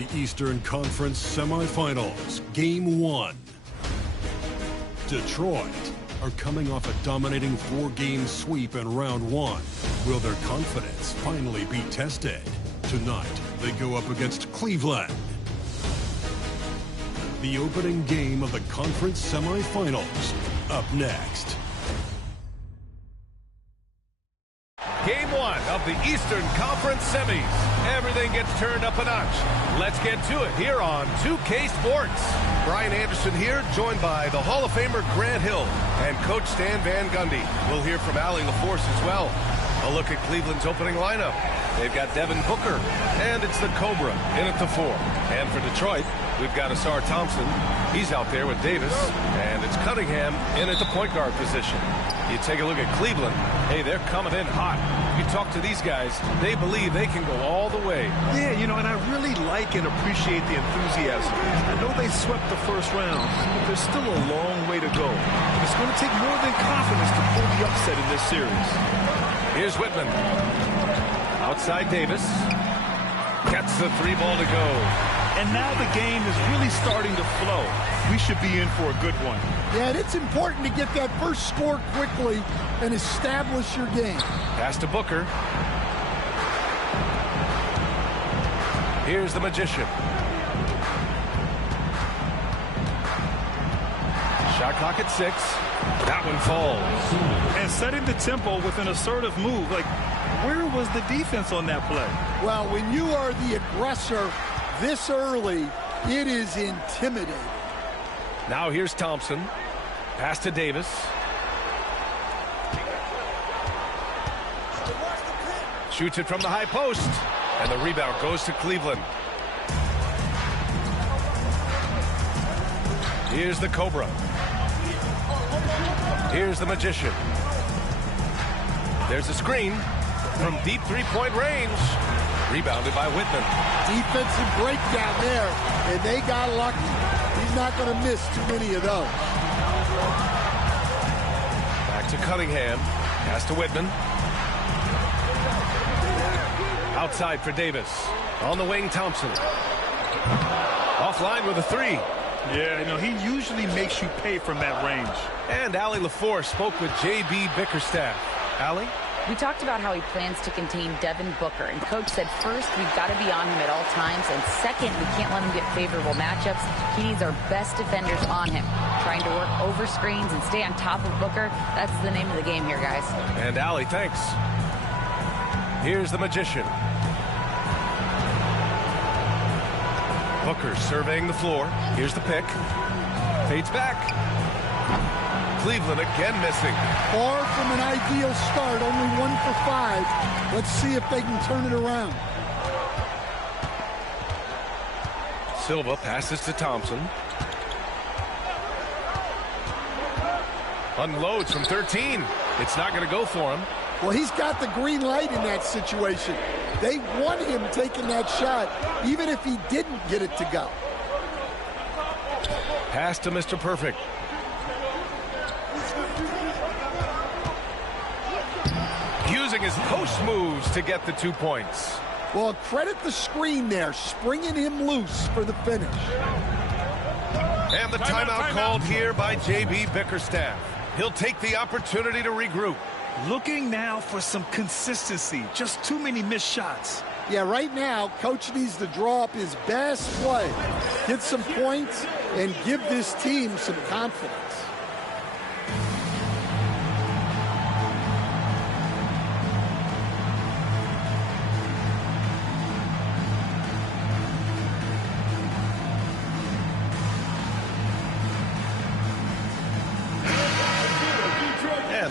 the Eastern Conference semifinals, Game 1. Detroit are coming off a dominating 4-game sweep in round 1. Will their confidence finally be tested? Tonight, they go up against Cleveland. The opening game of the conference semifinals, up next. Game 1 of the Eastern Conference semis. Everything gets turned up a notch. Let's get to it here on 2K Sports. Brian Anderson here, joined by the Hall of Famer Grant Hill and Coach Stan Van Gundy. We'll hear from Allie LaForce as well. A look at Cleveland's opening lineup. They've got Devin Booker, and it's the Cobra in at the 4. And for Detroit, we've got Asar Thompson. He's out there with Davis, and it's Cunningham in at the point guard position. You take a look at Cleveland. Hey, they're coming in hot. You talk to these guys, they believe they can go all the way. Yeah, you know, and I really like and appreciate the enthusiasm. I know they swept the first round, but there's still a long way to go. It's going to take more than confidence to pull the upset in this series. Here's Whitman. Outside Davis. Gets the 3-ball to go. And now the game is really starting to flow. We should be in for a good one. Yeah, and it's important to get that first score quickly and establish your game. Pass to Booker. Here's the Magician. Shot clock at 6. That one falls. And setting the tempo with an assertive move. Like, where was the defense on that play? Well, when you are the aggressor this early, it is intimidating. Now here's Thompson. Pass to Davis. Shoots it from the high post. And the rebound goes to Cleveland. Here's the Cobra. Here's the Magician. There's a screen from deep three-point range. Rebounded by Whitman. Defensive breakdown there, and they got lucky. He's not going to miss too many of those. Back to Cunningham. Pass to Whitman. Outside for Davis. On the wing, Thompson. Offline with a 3. Yeah, you know, he usually makes you pay from that range. And Allie LaForce spoke with J.B. Bickerstaff. Allie? We talked about how he plans to contain Devin Booker, and Coach said first, we've got to be on him at all times, and second, we can't let him get favorable matchups. He needs our best defenders on him, trying to work over screens and stay on top of Booker. That's the name of the game here, guys. And Allie, thanks. Here's the Magician. Booker surveying the floor. Here's the pick. Fades back. Cleveland again missing. Far from an ideal start, only 1 for 5. Let's see if they can turn it around. Silva passes to Thompson. Unloads from 13. It's not going to go for him. Well, he's got the green light in that situation. They want him taking that shot, even if he didn't get it to go. Pass to Mr. Perfect. Using his post moves to get the 2 points. Well, credit the screen there, springing him loose for the finish. And the timeout called here by J.B. Bickerstaff. He'll take the opportunity to regroup. Looking now for some consistency. Just too many missed shots. Yeah, right now, Coach needs to draw up his best play, get some points, and give this team some confidence.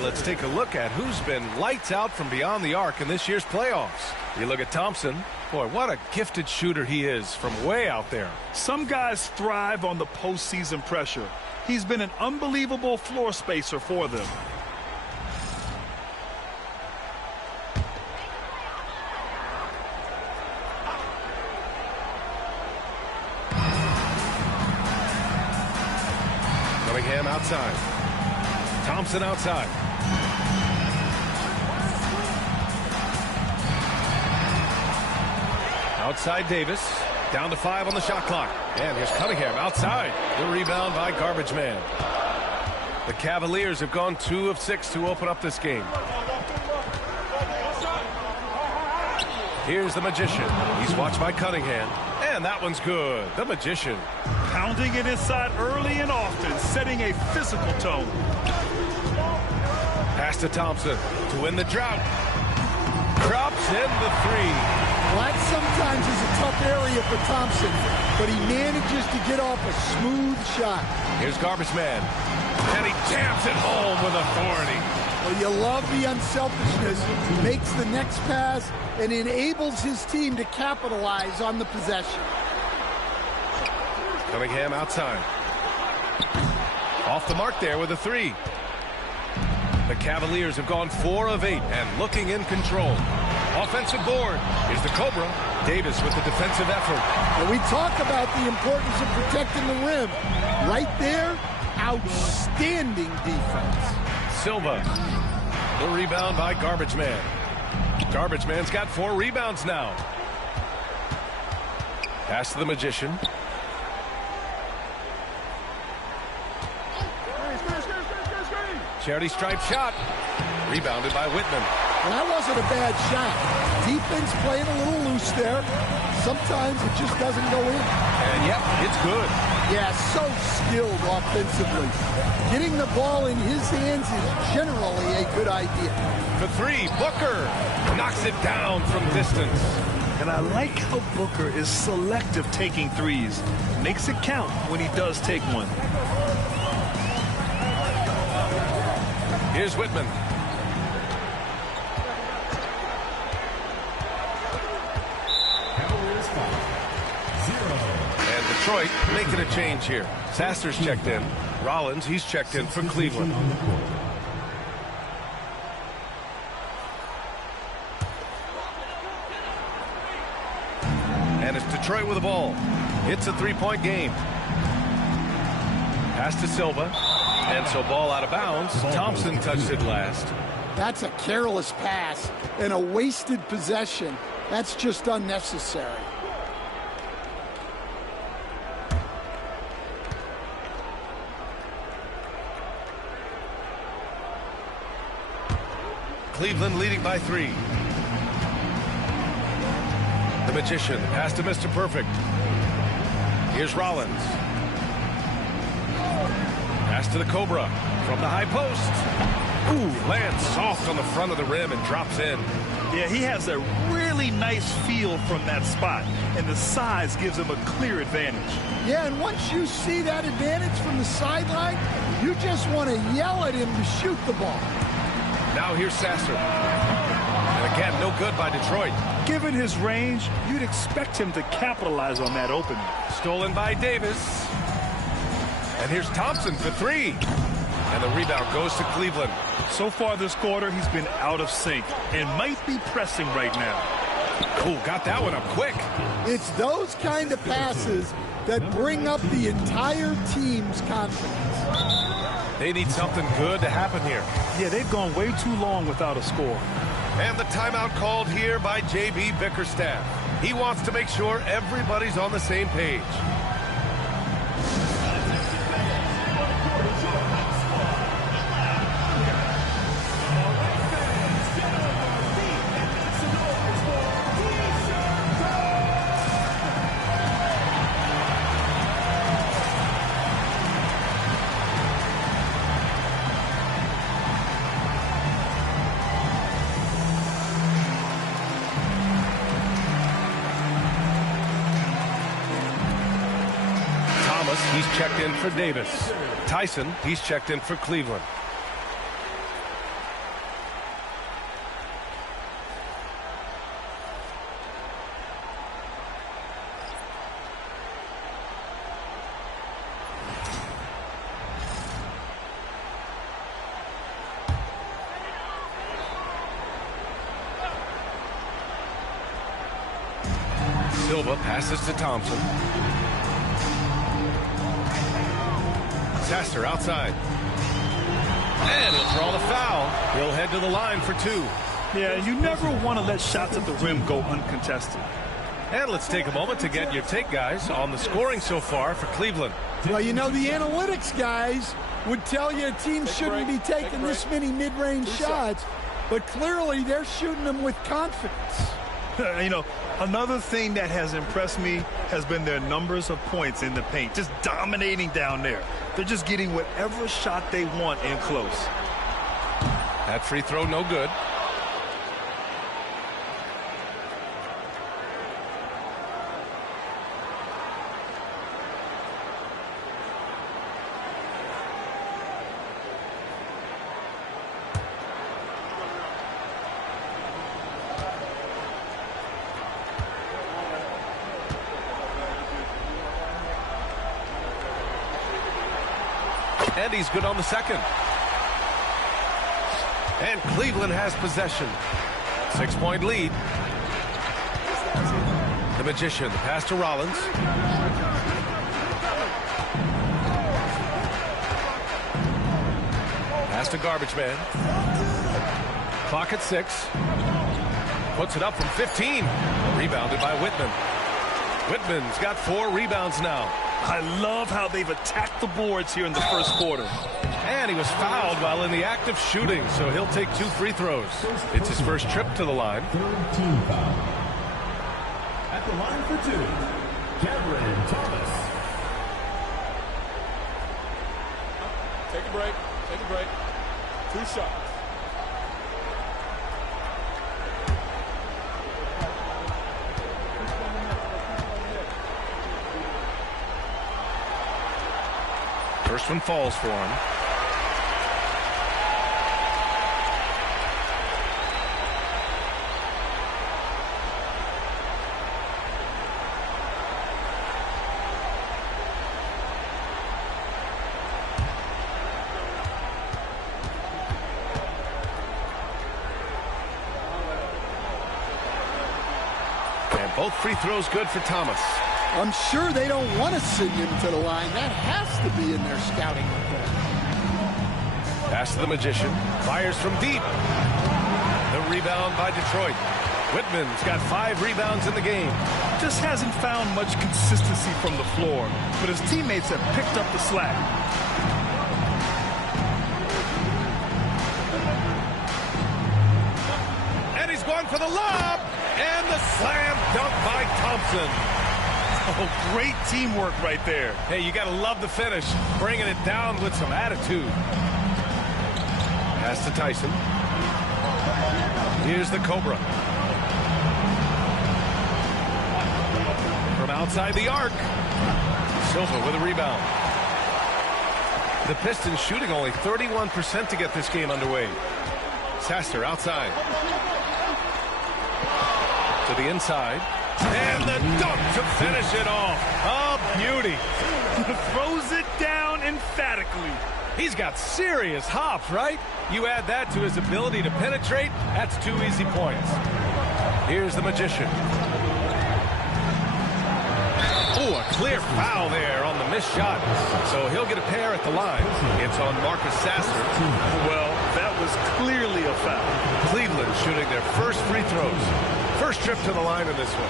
Let's take a look at who's been lights out from beyond the arc in this year's playoffs. You look at Thompson. Boy, what a gifted shooter he is from way out there. Some guys thrive on the postseason pressure. He's been an unbelievable floor spacer for them. Cunningham outside. Thompson outside. Outside Davis. Down to 5 on the shot clock. And here's Cunningham outside. The rebound by Garbage Man. The Cavaliers have gone 2 of 6 to open up this game. Here's the Magician. He's watched by Cunningham. And that one's good. The Magician. Pounding it inside early and often, setting a physical tone. Pass to Thompson to win the drought. Drops in the 3. Well, that sometimes is a tough area for Thompson, but he manages to get off a smooth shot. Here's Garbage Man. And he jams it home with authority. Well, you love the unselfishness. Makes the next pass and enables his team to capitalize on the possession. Cunningham outside. Off the mark there with a 3. The Cavaliers have gone 4 of 8 and looking in control. Offensive board. Here's the Cobra. Davis with the defensive effort. And we talk about the importance of protecting the rim. Right there, outstanding defense. Silva. The rebound by Garbage Man. Garbage Man's got 4 rebounds now. Pass to the Magician. Charity stripe shot. Rebounded by Whitman. Well, that wasn't a bad shot. Defense playing a little loose there. Sometimes it just doesn't go in. And yep, it's good. Yeah, so skilled offensively. Getting the ball in his hands is generally a good idea. For 3, Booker knocks it down from distance. And I like how Booker is selective taking threes. Makes it count when he does take one. Here's Whitman. And Detroit making a change here. Sasser's checked in. Rollins, he's checked in for Cleveland. And it's Detroit with the ball. It's a 3-point game. Pass to Silva. And so ball out of bounds. Thompson touched it last. That's a careless pass and a wasted possession. That's just unnecessary. Cleveland leading by 3. The Magician pass to Mr. Perfect. Here's Rollins. Pass to the Cobra from the high post. Ooh, lands soft on the front of the rim and drops in. Yeah, he has a really nice feel from that spot, and the size gives him a clear advantage. Yeah, and once you see that advantage from the sideline, you just want to yell at him to shoot the ball. Now here's Sasser. And again, no good by Detroit. Given his range, you'd expect him to capitalize on that opening. Stolen by Davis. And here's Thompson for 3. And the rebound goes to Cleveland. So far this quarter, he's been out of sync and might be pressing right now. Oh, got that one up quick. It's those kind of passes that bring up the entire team's confidence. They need something good to happen here. Yeah, they've gone way too long without a score. And the timeout called here by J.B. Bickerstaff. He wants to make sure everybody's on the same page. He's checked in for Davis. Tyson, he's checked in for Cleveland. Silva passes to Thompson. Sasser outside. And he'll draw the foul. He'll head to the line for 2. Yeah, you never want to let shots at the rim go uncontested. And let's take a moment to get your take, guys, on the scoring so far for Cleveland. Well, you know, the analytics guys would tell you a team shouldn't be taking this many mid-range shots, but clearly they're shooting them with confidence. You know, another thing that has impressed me has been their numbers of points in the paint, just dominating down there. They're just getting whatever shot they want in close. That free throw, no good. And he's good on the second. And Cleveland has possession. 6-point lead. The Magician, the pass to Rollins. Pass to Garbage Man. Clock at 6. Puts it up from 15. Rebounded by Whitman. Whitman's got 4 rebounds now. I love how they've attacked the boards here in the first quarter. And he was fouled while in the act of shooting, so he'll take 2 free throws. It's his first trip to the line. Third team foul. At the line for 2, Cameron Thomas. Take a break. Take a break. 2 shots. First one falls for him. And both free throws good for Thomas. I'm sure they don't want to send him to the line. That has to be in their scouting report. Pass to the Magician. Fires from deep. The rebound by Detroit. Whitman's got 5 rebounds in the game. Just hasn't found much consistency from the floor, but his teammates have picked up the slack. And he's going for the lob. And the slam dunk by Thompson. Oh, great teamwork right there. Hey, you got to love the finish. Bringing it down with some attitude. Pass to Tyson. Here's the Cobra. From outside the arc. Silva with a rebound. The Pistons shooting only 31% to get this game underway. Sasser outside. To the inside. And the dunk to finish it off. A beauty. Throws it down emphatically. He's got serious hops, right? You add that to his ability to penetrate, that's 2 easy points. Here's the Magician. Oh, a clear foul there on the missed shot. So he'll get a pair at the line. It's on Marcus Sasser. Well, that was clearly a foul. Cleveland shooting their first free throws. First trip to the line in this one.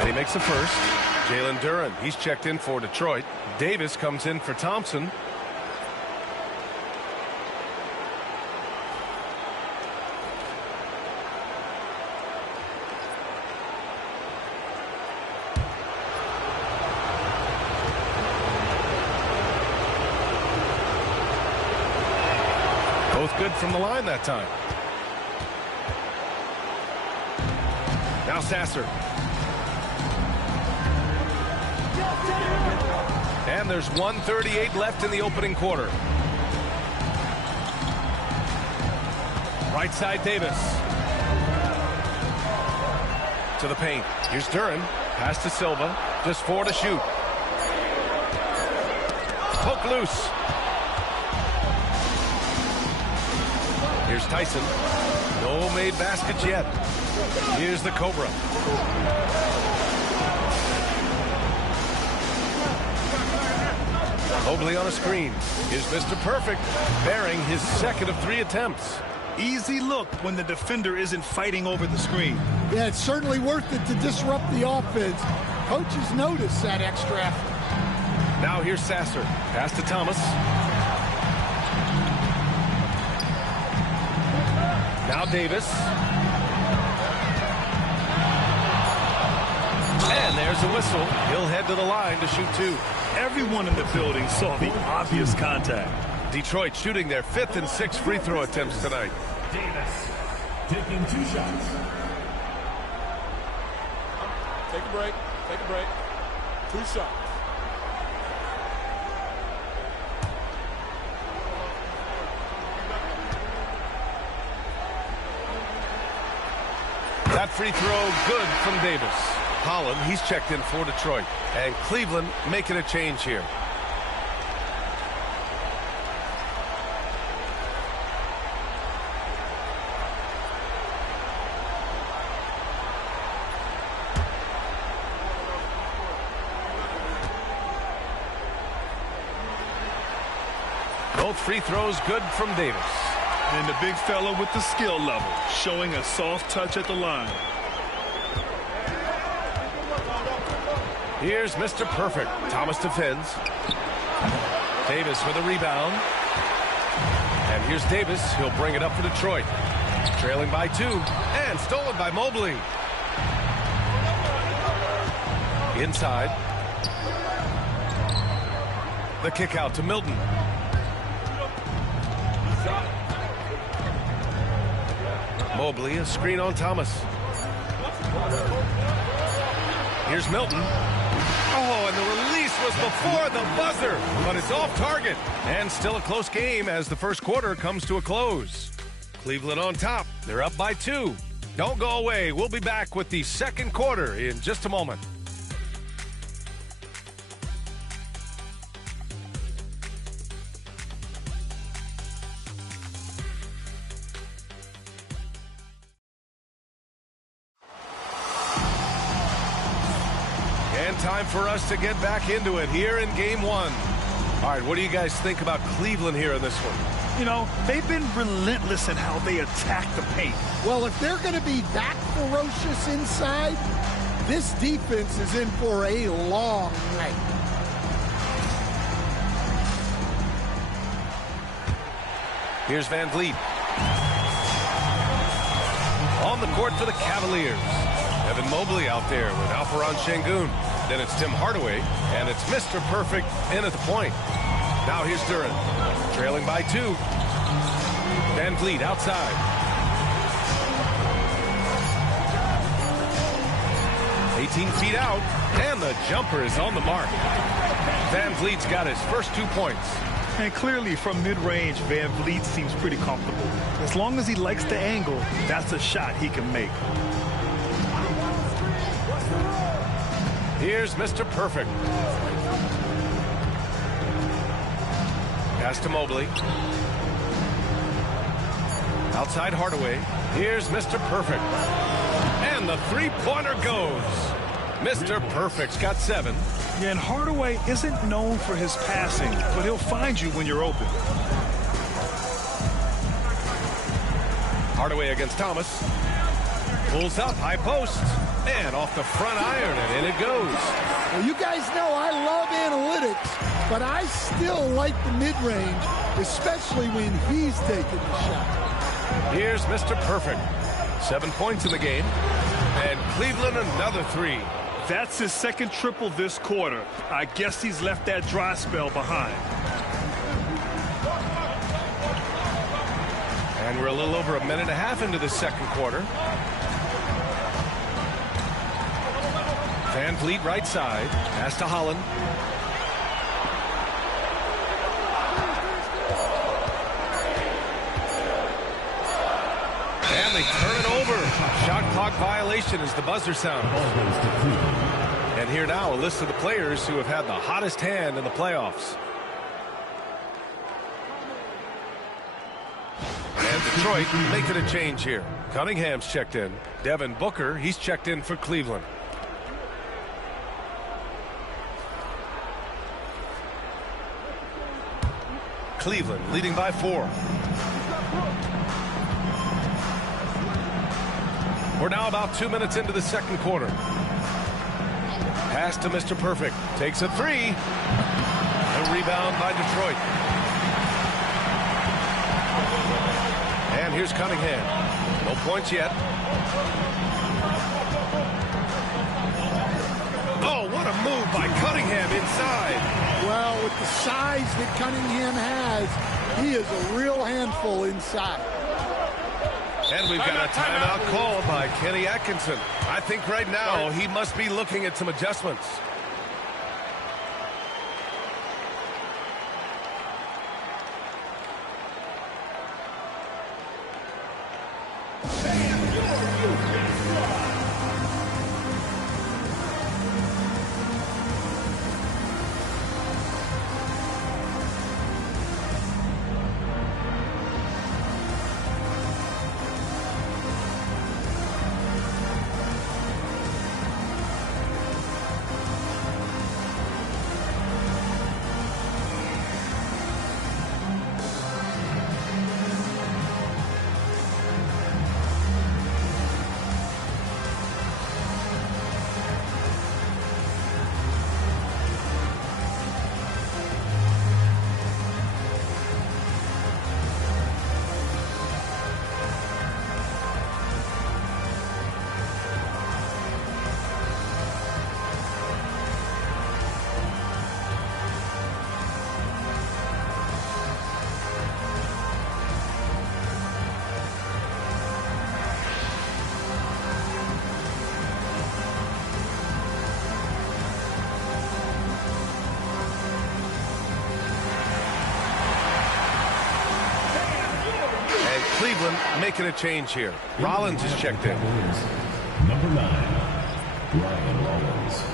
And he makes the first. Jalen Duren, he's checked in for Detroit. Davis comes in for Thompson. Both good from the line that time. Now Sasser. And there's 1:38 left in the opening quarter. Right side Davis. To the paint. Here's Duren. Pass to Silva. Just 4 to shoot. Poke loose. Here's Tyson. No made baskets yet. Here's the Cobra. Mobley on a screen. Here's Mr. Perfect, bearing his second of 3 attempts. Easy look when the defender isn't fighting over the screen. Yeah, it's certainly worth it to disrupt the offense. Coaches notice that extra effort. Now here's Sasser. Pass to Thomas. Now Davis. And there's a whistle. He'll head to the line to shoot 2. Everyone in the building saw the obvious contact. Detroit shooting their 5th and 6th free throw attempts tonight. Davis taking 2 shots. Take a break. Take a break. 2 shots. That free throw good from Davis. Holland, he's checked in for Detroit. And Cleveland making a change here. Both free throws good from Davis. And the big fella with the skill level, showing a soft touch at the line. Here's Mr. Perfect. Thomas defends. Davis with a rebound. And here's Davis. He'll bring it up for Detroit. Trailing by 2. And stolen by Mobley. Inside. The kick out to Milton. Mobley, a screen on Thomas. Here's Milton. Oh, and the release was before the buzzer, but it's off target. And still a close game as the first quarter comes to a close. Cleveland on top. They're up by 2. Don't go away. We'll be back with the second quarter in just a moment. Time for us to get back into it here in game 1. All right, what do you guys think about Cleveland here in this one? You know, they've been relentless in how they attack the paint. Well, if they're going to be that ferocious inside, this defense is in for a long night. Here's Van Vliet. On the court for the Cavaliers. Evan Mobley out there with Alperon Şengün. Then it's Tim Hardaway, and it's Mr. Perfect in at the point. Now here's Duran, trailing by 2. Van Vliet outside. 18 feet out, and the jumper is on the mark. Van Vliet's got his first 2 points. And clearly from mid-range, Van Vliet seems pretty comfortable. As long as he likes the angle, that's a shot he can make. Here's Mr. Perfect. Pass to Mobley. Outside Hardaway. Here's Mr. Perfect. And the three-pointer goes. Mr. Perfect's got 7. Yeah, and Hardaway isn't known for his passing, but he'll find you when you're open. Hardaway against Thomas. Pulls up, high post. And off the front iron, and in it goes. Well, you guys know I love analytics, but I still like the mid-range, especially when he's taking the shot. Here's Mr. Perfect. 7 points in the game. And Cleveland another 3. That's his second triple this quarter. I guess he's left that dry spell behind. And we're a little over a minute and a half into the second quarter. Van Vliet right side. Pass to Holland. And they turn it over. Shot clock violation as the buzzer sounds. And here now a list of the players who have had the hottest hand in the playoffs. And Detroit making a change here. Cunningham's checked in. Devin Booker, he's checked in for Cleveland. Cleveland leading by 4. We're now about 2 minutes into the second quarter. Pass to Mr. Perfect. Takes a 3. A rebound by Detroit. And here's Cunningham. No points yet. Oh, what a move by Cunningham inside. Well, with the size that Cunningham has, he is a real handful inside. And we've got a timeout called by Kenny Atkinson. I think right now he must be looking at some adjustments. Cleveland making a change here. Rollins is checked in. Number 9, Ryan Rollins.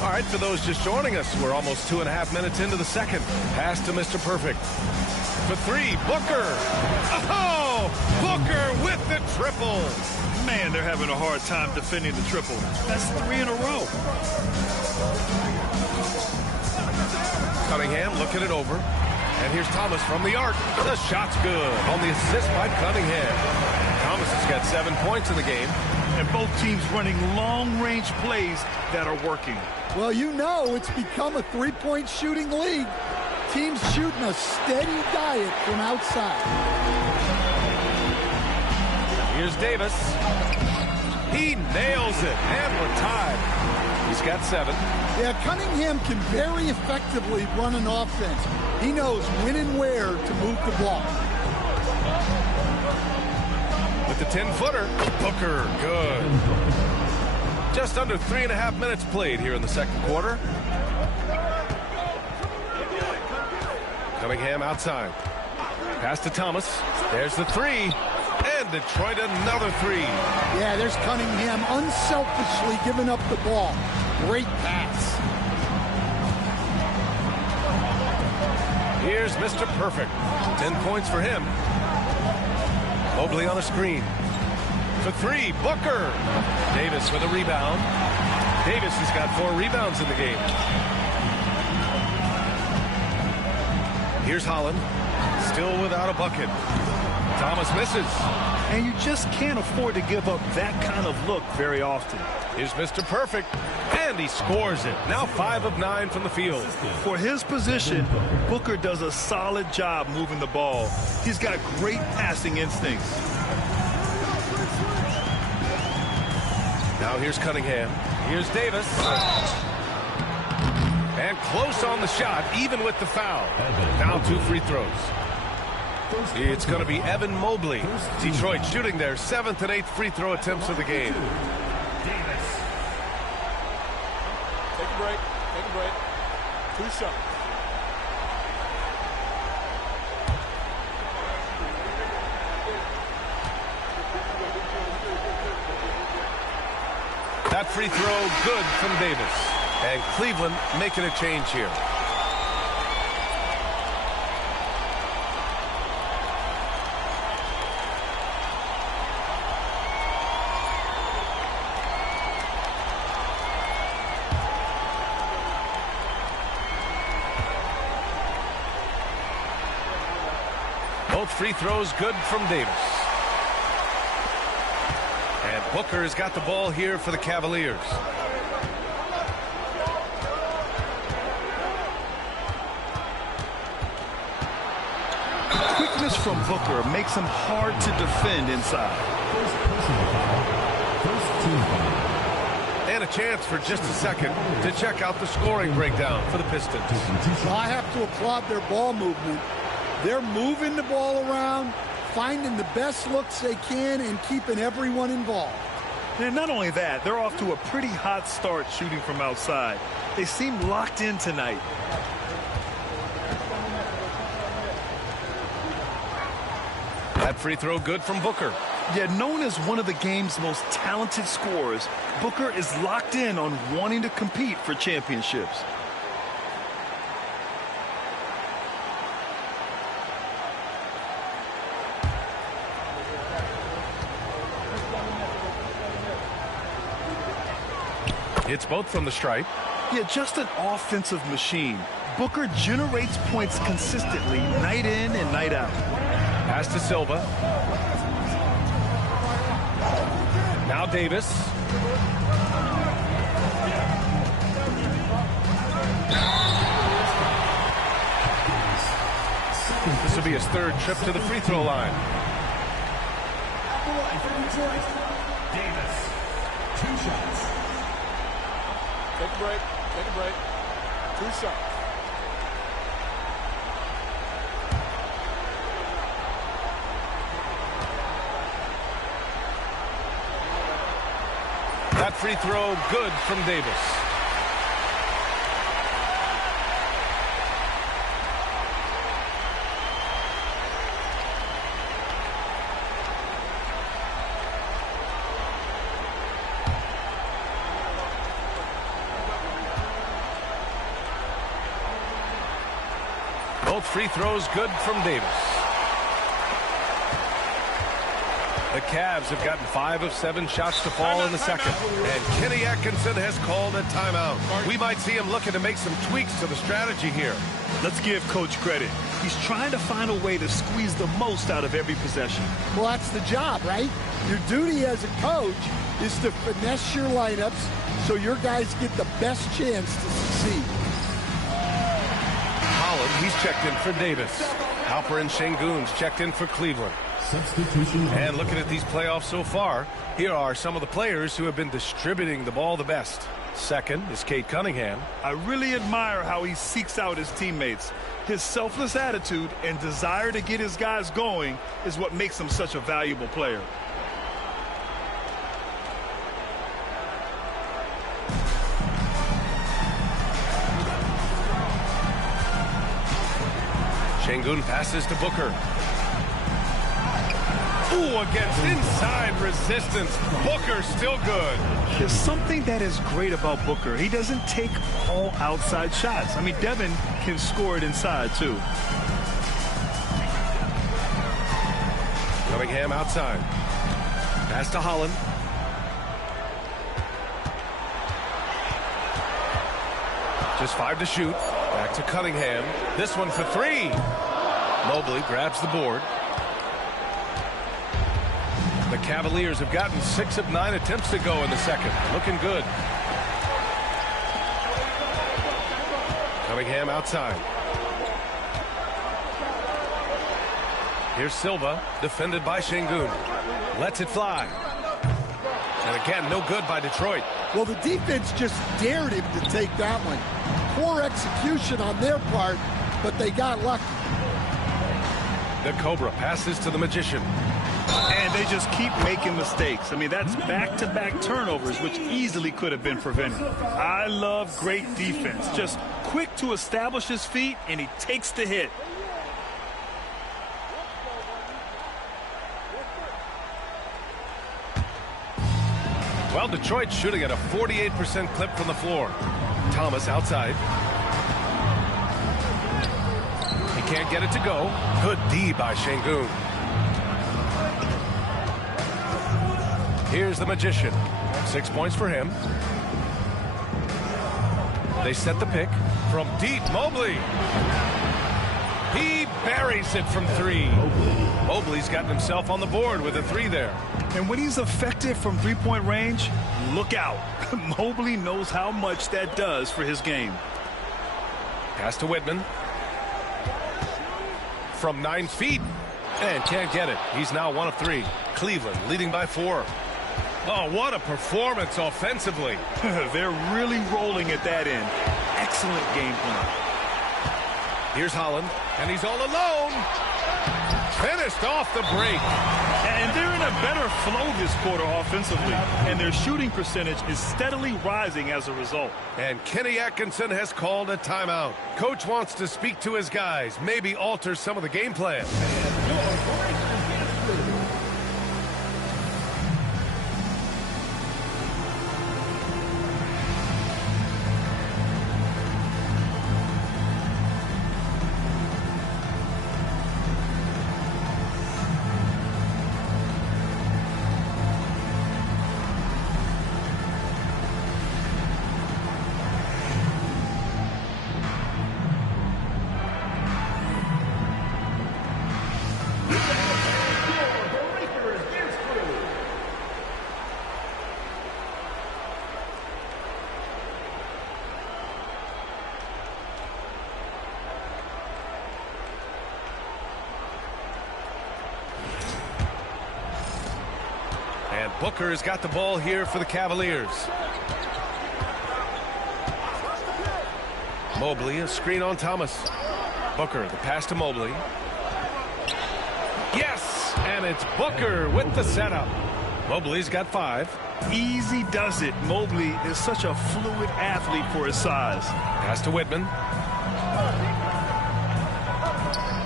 All right, for those just joining us, we're almost 2.5 minutes into the second. Pass to Mr. Perfect. For 3, Booker. Oh, Booker with the triple. Man, they're having a hard time defending the triple. That's 3 in a row. Cunningham looking it over. And here's Thomas from the arc. The shot's good on the assist by Cunningham. Thomas has got 7 points in the game. And both teams running long-range plays that are working. Well, you know it's become a three-point shooting league. Teams shooting a steady diet from outside. Here's Davis. He nails it, and we're tied. He's got 7. Yeah, Cunningham can very effectively run an offense. He knows when and where to move the ball. With the 10-footer, Booker, good. Just under 3.5 minutes played here in the second quarter. Cunningham outside. Pass to Thomas. There's the 3. And Detroit another 3. Yeah, there's Cunningham unselfishly giving up the ball. Great pass. Here's Mr. Perfect. 10 points for him. Mobley on a screen. For 3, Booker. Davis with a rebound. Davis has got 4 rebounds in the game. Here's Holland. Still without a bucket. Thomas misses. And you just can't afford to give up that kind of look very often. Here's Mr. Perfect. And he scores it. Now 5 of 9 from the field. For his position, Booker does a solid job moving the ball. He's got great passing instincts. Now here's Cunningham. Here's Davis. And close on the shot, even with the foul. Now 2 free throws. It's going to be Evan Mobley. Detroit shooting their 7th and 8th free throw attempts of the game. Take a break. Take a break. 2 shots. That free throw good from Davis. And Cleveland making a change here. Both free throws good from Davis. And Booker has got the ball here for the Cavaliers. Quickness from Booker makes him hard to defend inside. First team foul. And a chance for just a second to check out the scoring breakdown for the Pistons. Well, I have to applaud their ball movement. They're moving the ball around, finding the best looks they can, and keeping everyone involved. And not only that, they're off to a pretty hot start shooting from outside. They seem locked in tonight. That free throw good from Booker. Yet known as one of the game's most talented scorers, Booker is locked in on wanting to compete for championships. It's both from the stripe. Yeah, just an offensive machine. Booker generates points consistently night in and night out. Pass to Silva. Now Davis. This will be his third trip to the free throw line. Davis. 2 shots. Take a break. Take a break. 2 shots. That free throw good from Davis. Both free throws good from Davis. The Cavs have gotten 5 of 7 shots to fall in the second. And Kenny Atkinson has called a timeout. We might see him looking to make some tweaks to the strategy here. Let's give Coach credit. He's trying to find a way to squeeze the most out of every possession. Well, that's the job, right? Your duty as a coach is to finesse your lineups so your guys get the best chance to succeed. Holland, he's checked in for Davis. Halper and Şengün's checked in for Cleveland. Substitution. And looking at these playoffs so far, here are some of the players who have been distributing the ball the best. Second is Cade Cunningham. I really admire how he seeks out his teammates. His selfless attitude and desire to get his guys going is what makes him such a valuable player. Şengün passes to Booker. Ooh, against inside resistance. Booker still good. There's something that is great about Booker. He doesn't take all outside shots. I mean, Devin can score it inside, too. Cunningham outside. Pass to Holland. Just 5 to shoot. Back to Cunningham. This one for 3. Mobley grabs the board. The Cavaliers have gotten 6 of 9 attempts to go in the second. Looking good. Cunningham outside. Here's Silva, defended by Şengün. Lets it fly. And again, no good by Detroit. Well, the defense just dared him to take that one. Poor execution on their part, but they got lucky. The Cobra passes to the Magician. And they just keep making mistakes. I mean, that's back-to-back turnovers, which easily could have been prevented. I love great defense. Just quick to establish his feet, and he takes the hit. Well, Detroit's shooting at a 48% clip from the floor. Thomas outside. He can't get it to go. Good D by Şengün. Here's the Magician. 6 points for him. They set the pick from deep. Mobley. He buries it from three. Mobley's gotten himself on the board with a three there. And when he's effective from three-point range, look out. Mobley knows how much that does for his game. Pass to Whitman. From 9 feet. And can't get it. He's now 1 of 3. Cleveland leading by 4. Oh, what a performance offensively. They're really rolling at that end. Excellent game plan. Here's Holland, and he's all alone. Finished off the break. And they're in a better flow this quarter offensively. And their shooting percentage is steadily rising as a result. And Kenny Atkinson has called a timeout. Coach wants to speak to his guys, maybe alter some of the game plan. And Booker's got the ball here for the Cavaliers. Mobley, a screen on Thomas. Booker, the pass to Mobley. Yes! And it's Booker with the setup. Mobley's got 5. Easy does it. Mobley is such a fluid athlete for his size. Pass to Whitman.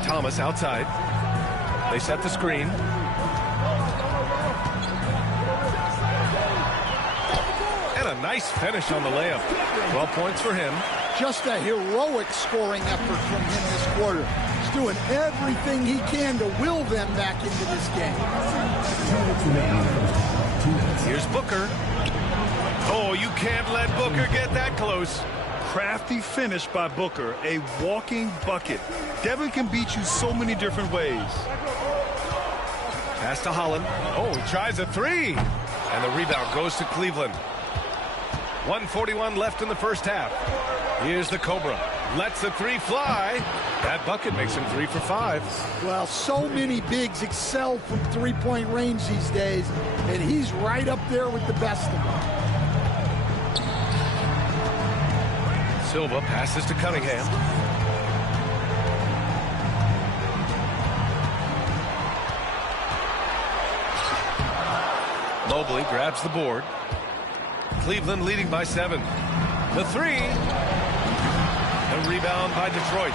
Thomas outside. They set the screen. And a nice finish on the layup. 12 points for him. Just a heroic scoring effort from him this quarter. He's doing everything he can to will them back into this game. Here's Booker. Oh, you can't let Booker get that close. Crafty finish by Booker, a walking bucket. Devin can beat you so many different ways. Pass to Holland. Oh, he tries a 3. And the rebound goes to Cleveland. 1:41 left in the first half. Here's the Cobra. Lets the 3 fly. That bucket makes him 3 for 5. Well, so many bigs excel from three-point range these days, and he's right up there with the best of them. Silva passes to Cunningham. Mobley grabs the board. Cleveland leading by 7. The 3. The rebound by Detroit.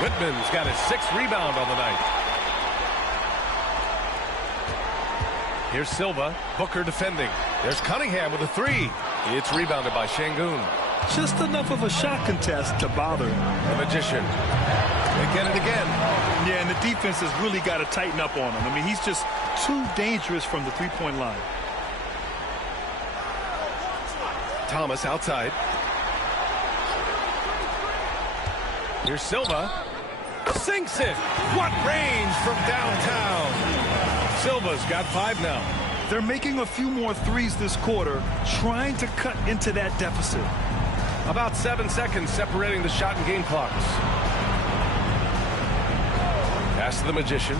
Whitman's got his 6th rebound on the night. Here's Silva. Booker defending. There's Cunningham with a 3. It's rebounded by Şengün. Just enough of a shot contest to bother. The Magician. They get it again. Yeah, and the defense has really got to tighten up on him. I mean, he's just too dangerous from the three-point line. Thomas outside. Here's Silva. Sinks it. What range from downtown. Silva's got 5 now. They're making a few more threes this quarter, trying to cut into that deficit. About 7 seconds separating the shot and game clocks. Pass to the Magician.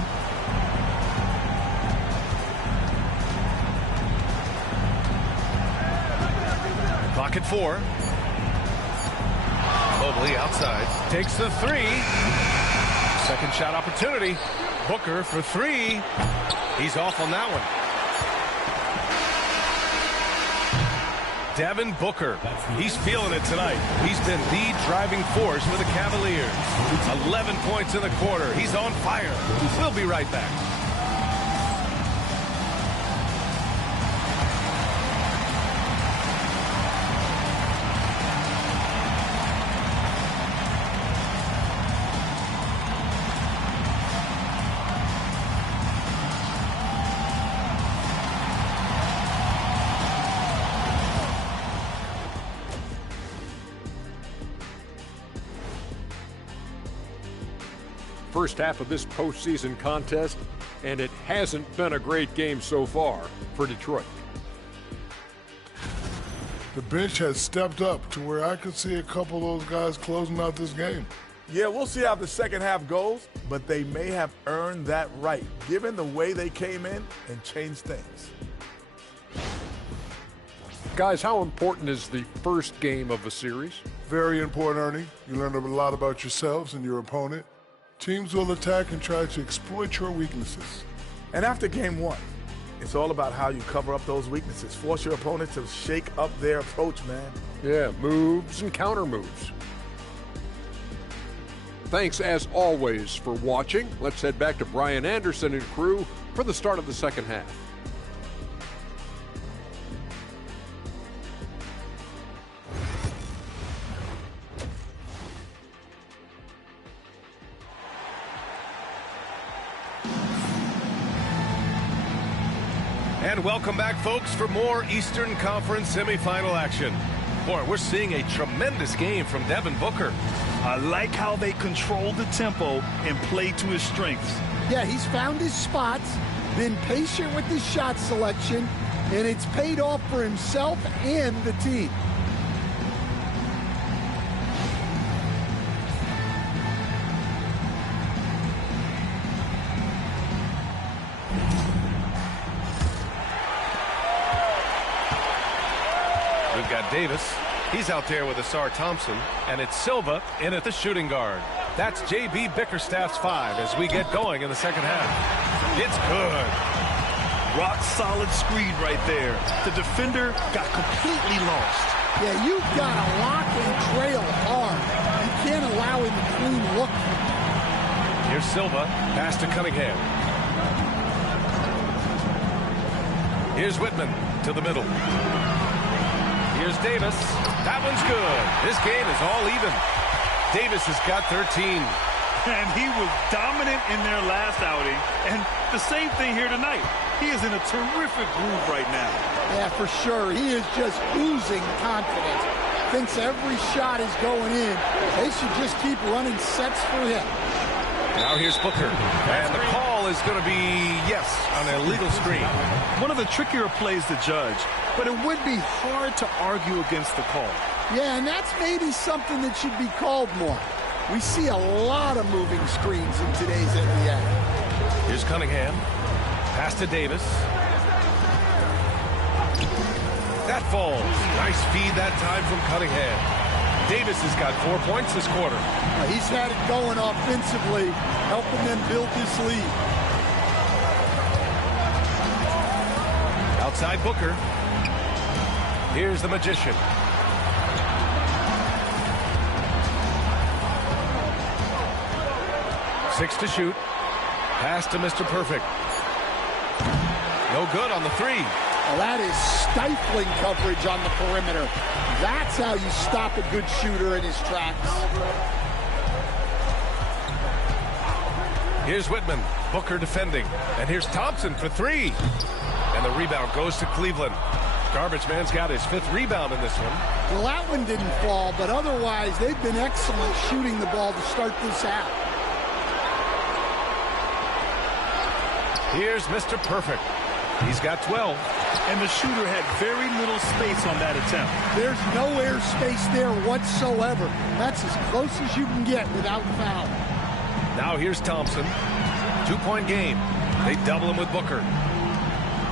Clock at 4. Mobley outside. Takes the 3. Second shot opportunity. Booker for 3. He's off on that one. Devin Booker. He's feeling it tonight. He's been the driving force for the Cavaliers. 11 points in the quarter. He's on fire. We'll be right back. first half of this postseason contest, and it hasn't been a great game so far for Detroit. The bench has stepped up to where I could see a couple of those guys closing out this game. Yeah, we'll see how the second half goes, but they may have earned that right, given the way they came in and changed things. Guys, how important is the first game of a series? Very important, Ernie. You learn a lot about yourselves and your opponent. Teams will attack and try to exploit your weaknesses. And after game one, it's all about how you cover up those weaknesses. Force your opponent to shake up their approach, man. Yeah, moves and counter moves. Thanks, as always, for watching. Let's head back to Brian Anderson and crew for the start of the second half. And welcome back, folks, for more Eastern Conference semifinal action. Boy, we're seeing a tremendous game from Devin Booker. I like how they control the tempo and play to his strengths. Yeah, he's found his spots, been patient with his shot selection, and it's paid off for himself and the team. We've got Davis. He's out there with Asar Thompson, and it's Silva in at the shooting guard. That's J.B. Bickerstaff's 5 as we get going in the second half. It's good. Rock solid screen right there. The defender got completely lost. Yeah, you've got to lock and trail hard. You can't allow him to clean look. Here's Silva, pass to Cunningham. Here's Whitman to the middle. Here's Davis. That one's good. This game is all even. Davis has got 13. And he was dominant in their last outing. And the same thing here tonight. He is in a terrific groove right now. Yeah, for sure. He is just oozing confidence. Thinks every shot is going in. They should just keep running sets for him. Now here's Booker. And the call is going to be, yes, on an illegal screen. One of the trickier plays to judge, but it would be hard to argue against the call. Yeah, and that's maybe something that should be called more. We see a lot of moving screens in today's NBA. Here's Cunningham. Pass to Davis. That falls. Nice feed that time from Cunningham. Davis has got 4 points this quarter. He's had it going offensively, helping them build this lead. Outside Booker. Here's the Magician. Six to shoot. Pass to Mr. Perfect. No good on the 3. Well, that is stifling coverage on the perimeter. That's how you stop a good shooter in his tracks. Here's Whitman. Booker defending. And here's Thompson for 3. And the rebound goes to Cleveland. Garbage man's got his 5th rebound in this one. Well, that one didn't fall, but otherwise they've been excellent shooting the ball to start this out. Here's Mr. Perfect. He's got 12. And the shooter had very little space on that attempt. There's no air space there whatsoever. That's as close as you can get without foul. Now here's Thompson. 2-point game. They double him with Booker.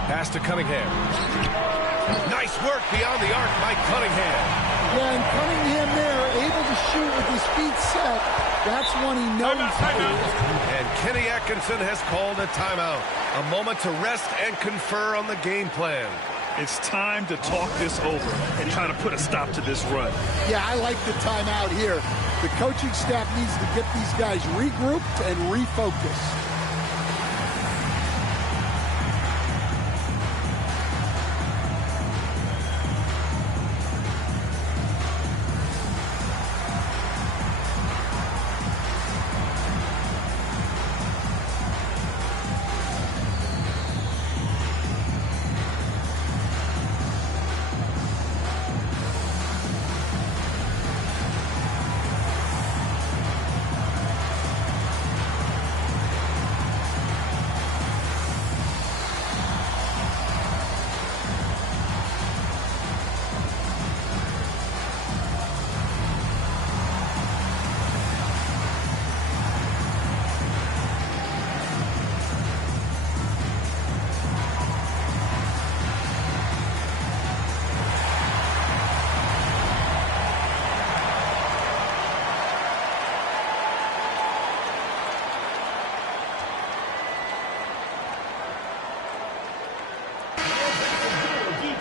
Pass to Cunningham. Nice work beyond the arc by Cunningham. Yeah, and Cunningham there, able to shoot with his feet set. That's one he knows to do. And Kenny Atkinson has called a timeout. A moment to rest and confer on the game plan. It's time to talk this over and try to put a stop to this run. Yeah, I like the timeout here. The coaching staff needs to get these guys regrouped and refocused.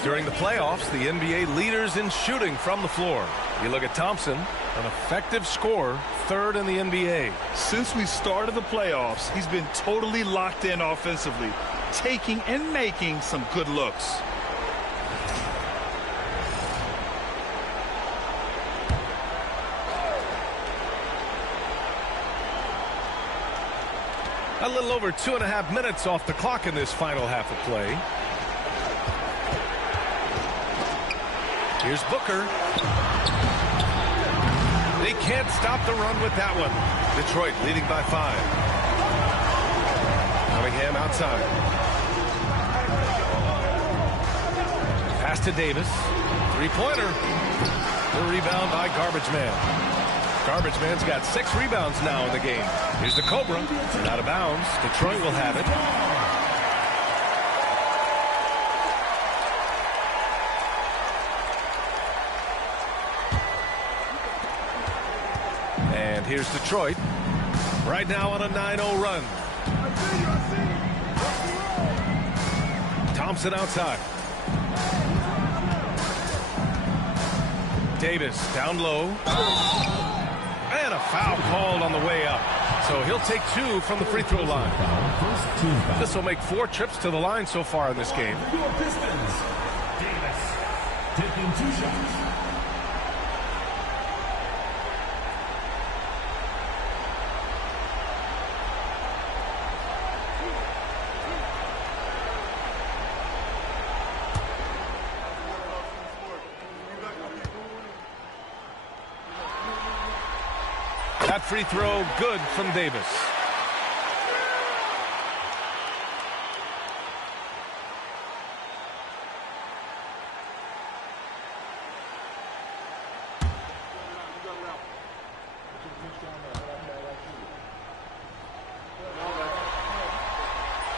During the playoffs, the NBA leaders in shooting from the floor. You look at Thompson, an effective scorer, third in the NBA. Since we started the playoffs, he's been totally locked in offensively, taking and making some good looks. A little over 2.5 minutes off the clock in this final half of play. Here's Booker. They can't stop the run with that one. Detroit leading by 5. Cunningham outside. Pass to Davis. Three-pointer. The rebound by Garbage Man. Garbage Man's got 6 rebounds now in the game. Here's the Cobra. And out of bounds. Detroit will have it. And here's Detroit. Right now on a 9-0 run. Thompson outside. Davis down low. And a foul called on the way up. So he'll take 2 from the free throw line. This will make 4 trips to the line so far in this game. Pistons. Davis taking 2 shots. That free throw good from Davis.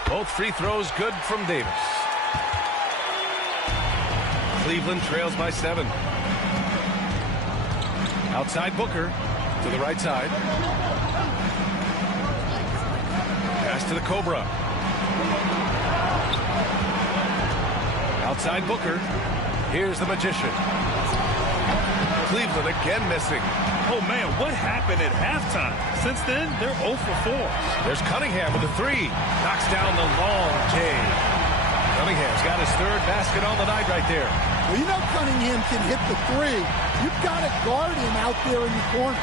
Both free throws good from Davis. Cleveland trails by 7. Outside Booker. To the right side. Pass to the Cobra. Outside Booker. Here's the Magician. Cleveland again missing. Oh, man, what happened at halftime? Since then, they're 0 for 4. There's Cunningham with the 3. Knocks down the long J. Cunningham's got his 3rd basket on the night right there. Well, you know Cunningham can hit the 3. You've got to guard him out there in the corner.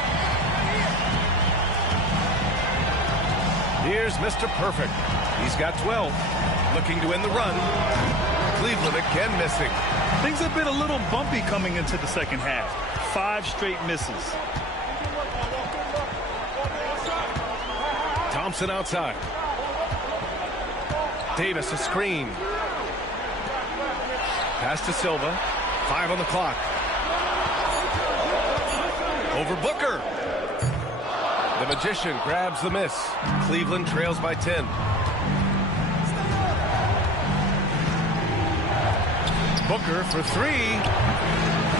Here's Mr. Perfect. He's got 12. Looking to end the run. Cleveland again missing. Things have been a little bumpy coming into the second half. 5 straight misses. Thompson outside. Davis a screen. Pass to Silva. 5 on the clock. Over Booker. The Magician grabs the miss. Cleveland trails by 10. Booker for 3.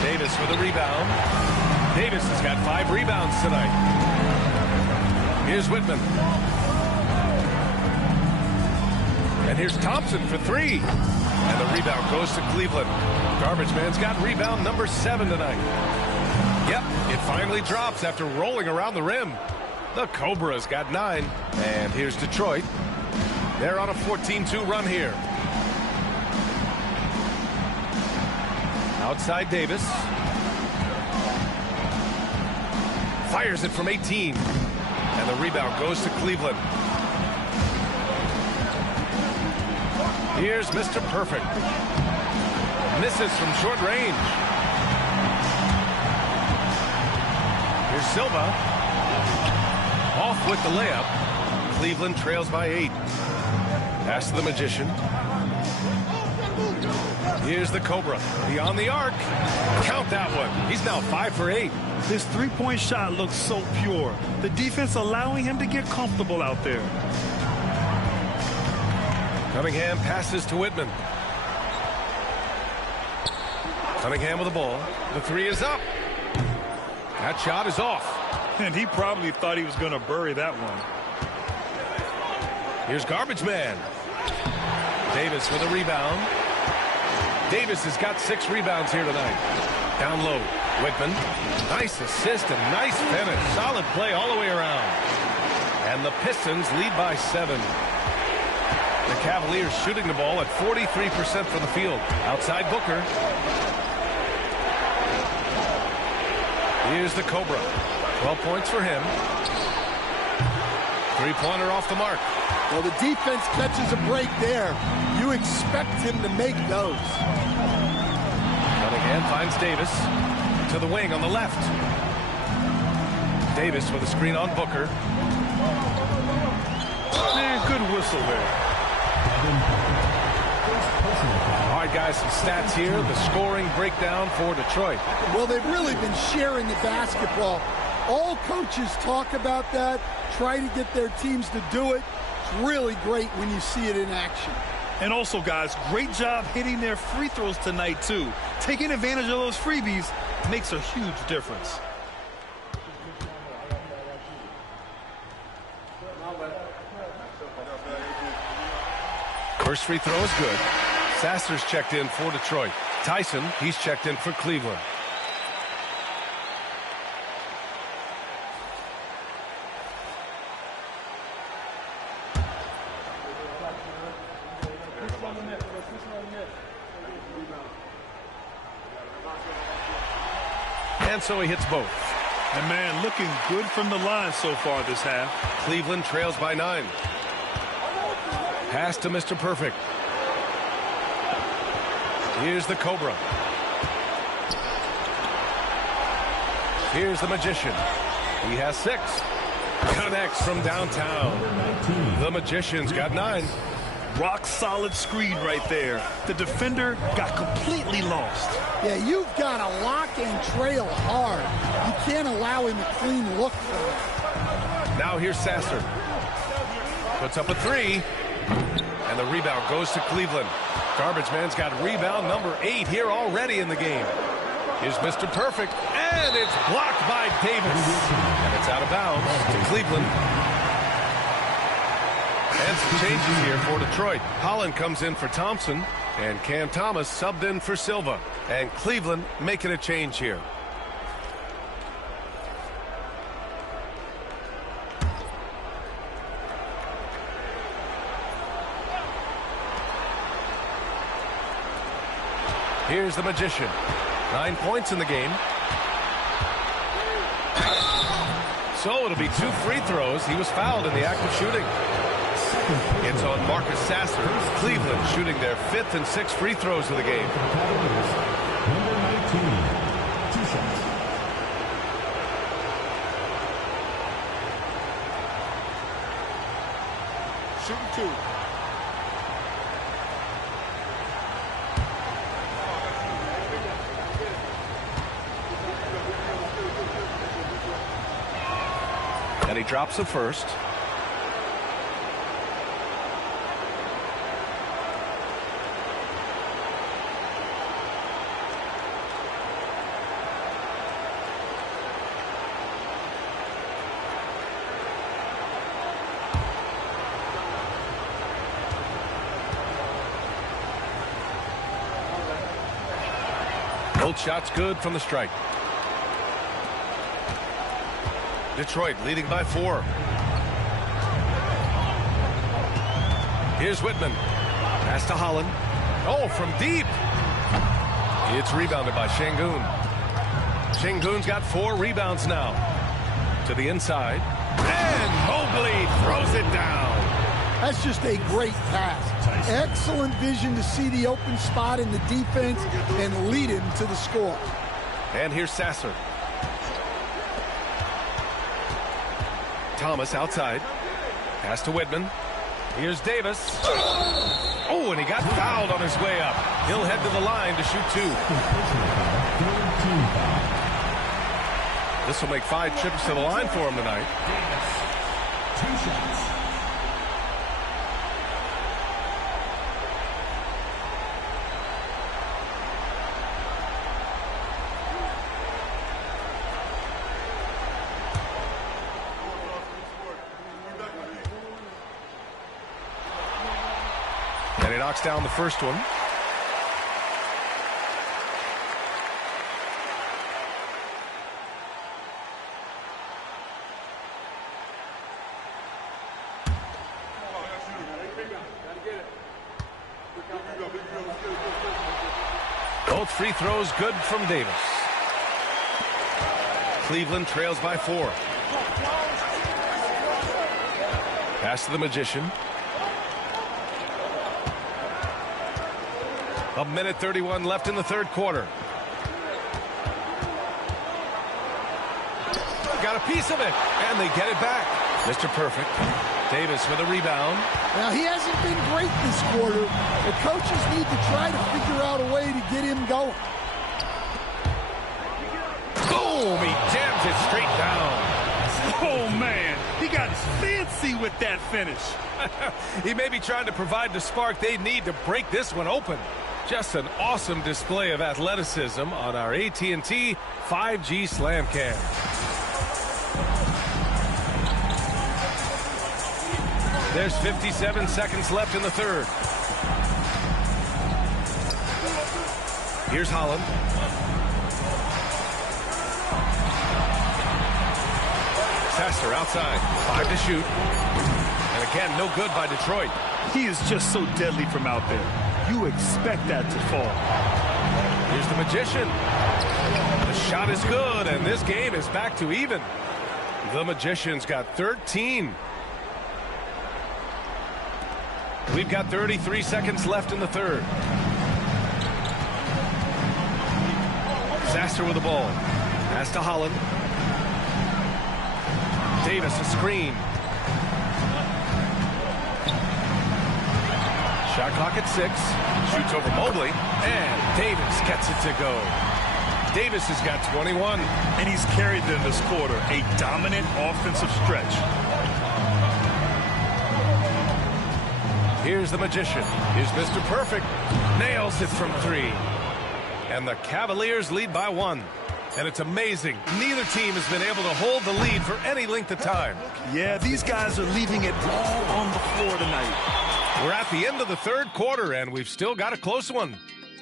Davis with a rebound. Davis has got 5 rebounds tonight. Here's Whitman. And here's Thompson for 3. And the rebound goes to Cleveland. Garbage Man's got rebound number 7 tonight. Yep, it finally drops after rolling around the rim. The Cobra's got 9. And here's Detroit. They're on a 14-2 run here. Outside Davis. Fires it from 18. And the rebound goes to Cleveland. Here's Mr. Perfect. Misses from short range. Here's Silva. Off with the layup. Cleveland trails by 8. Pass to the Magician. Here's the Cobra. Beyond the arc. Count that one. He's now 5 for 8. His three-point shot looks so pure. The defense allowing him to get comfortable out there. Cunningham passes to Whitman. Cunningham with the ball. The 3 is up. That shot is off. And he probably thought he was going to bury that one. Here's Garbage Man. Davis with a rebound. Davis has got 6 rebounds here tonight. Down low, Whitman. Nice assist and nice finish. Solid play all the way around. And the Pistons lead by 7. The Cavaliers shooting the ball at 43% from the field. Outside Booker. Here's the Cobra. 12 points for him. 3-pointer off the mark. Well, the defense catches a break there. You expect him to make those. Cunningham finds Davis to the wing on the left. Davis with a screen on Booker. Man, good whistle there. All right, guys, some stats here. The scoring breakdown for Detroit. Well, they've really been sharing the basketball. All coaches talk about that, try to get their teams to do it. It's really great when you see it in action. And also, guys, great job hitting their free throws tonight, too. Taking advantage of those freebies makes a huge difference. First free throw is good. Sasser's checked in for Detroit. Tyson, he's checked in for Cleveland. And so he hits both. And, man, looking good from the line so far this half. Cleveland trails by 9. Pass to Mr. Perfect. Here's the Cobra. Here's the Magician. He has 6. Connects from downtown. The Magician's got 9. Rock solid screen right there. The defender got completely lost. Yeah, you've got to lock and trail hard. You can't allow him a clean look for it. Now here's Sasser. Puts up a 3. And the rebound goes to Cleveland. Garbage Man's got rebound number 8 here already in the game. Here's Mr. Perfect. And it's blocked by Davis. And it's out of bounds to Cleveland. And some changes here for Detroit. Holland comes in for Thompson. And Cam Thomas subbed in for Silva. And Cleveland making a change here. Here's the Magician. 9 points in the game. So it'll be 2 free throws. He was fouled in the act of shooting. It's on Marcus Sasser. Cleveland shooting their 5th and 6th free throws of the game. Number 19, 2 shots. Shooting 2. And he drops the first. Both shots good from the strike. Detroit leading by 4. Here's Whitman. Pass to Holland. Oh, from deep. It's rebounded by Şengün. Şengün's got 4 rebounds now. To the inside. And Mobley throws it down. That's just a great pass. Excellent vision to see the open spot in the defense and lead him to the score. And here's Sasser. Thomas outside. Pass to Whitman. Here's Davis. Oh, and he got fouled on his way up. He'll head to the line to shoot 2. This will make 5 trips to the line for him tonight. 2 shots. And he knocks down the first one. Both free throws good from Davis. Cleveland trails by 4. Pass to the Magician. 1:31 left in the third quarter. Got a piece of it, and they get it back. Mr. Perfect. Davis with a rebound. Now, he hasn't been great this quarter. The coaches need to try to figure out a way to get him going. Boom! He jams it straight down. Oh, man. He got fancy with that finish. He may be trying to provide the spark they need to break this one open. Just an awesome display of athleticism on our AT&T 5G Slam Cam. There's 57 seconds left in the third. Here's Holland. Sasser outside. 5 to shoot. And again, no good by Detroit. He is just so deadly from out there. You expect that to fall. Here's the Magician. The shot is good, and this game is back to even. The Magician's got 13. We've got 33 seconds left in the third. Sasser with the ball. Pass to Holland. Davis a screen. Shot clock at 6. Shoots over Mobley. And Davis gets it to go. Davis has got 21. And he's carried them this quarter. A dominant offensive stretch. Here's the Magician. Here's Mr. Perfect. Nails it from 3. And the Cavaliers lead by 1. And it's amazing. Neither team has been able to hold the lead for any length of time. Yeah, these guys are leaving it all on the floor tonight. We're at the end of the third quarter, and we've still got a close one.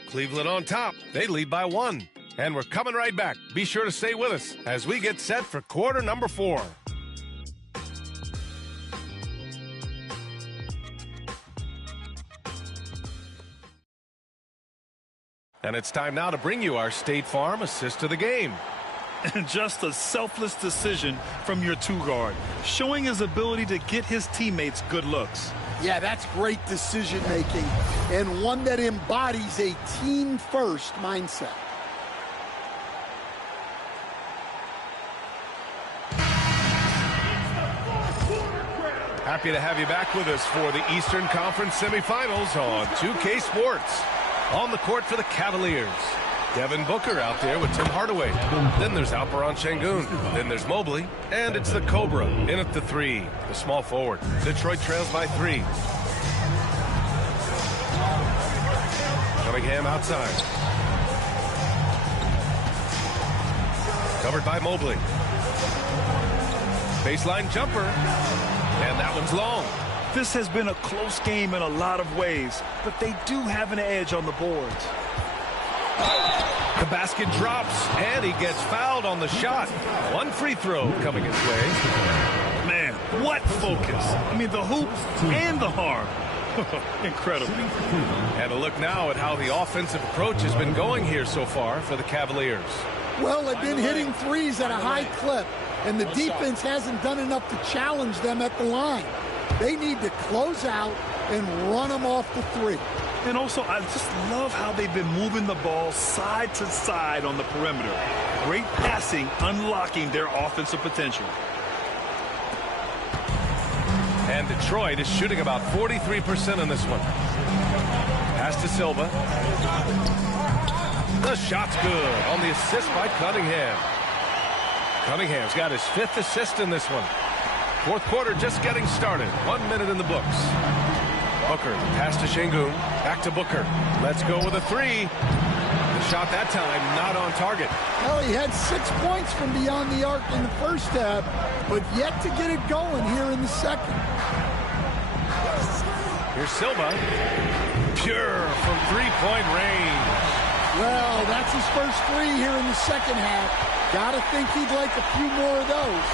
Cleveland on top. They lead by 1. And we're coming right back. Be sure to stay with us as we get set for quarter number 4. And it's time now to bring you our State Farm assist of the game. And just a selfless decision from your 2-guard, showing his ability to get his teammates good looks. Yeah, that's great decision-making, and one that embodies a team-first mindset. Happy to have you back with us for the Eastern Conference semifinals on 2K Sports. On the court for the Cavaliers, Devin Booker out there with Tim Hardaway. Then there's Alperon Şengün. Then there's Mobley. And it's the Cobra in at the 3, the small forward. Detroit trails by 3. Cunningham outside. Covered by Mobley. Baseline jumper. And that one's long. This has been a close game in a lot of ways, but they do have an edge on the boards. The basket drops, and he gets fouled on the shot. 1 free throw coming his way. Man, what focus. I mean, the hoop and the harm. Incredible. And a look now at how the offensive approach has been going here so far for the Cavaliers. Well, they've been hitting threes at a high clip, and the defense hasn't done enough to challenge them at the line. They need to close out and run them off the 3. And also, I just love how they've been moving the ball side to side on the perimeter. Great passing, unlocking their offensive potential. And Detroit is shooting about 43% in this one. Pass to Silva. The shot's good on the assist by Cunningham. Cunningham's got his 5th assist in this one. Fourth quarter just getting started. 1 minute in the books. Booker, pass to Şengün. Back to Booker. Let's go with a 3. The shot that time not on target. Well, he had 6 points from beyond the arc in the first half, but yet to get it going here in the second. Here's Silva. Pure from 3-point range. Well, that's his first 3 here in the second half. Gotta think he'd like a few more of those.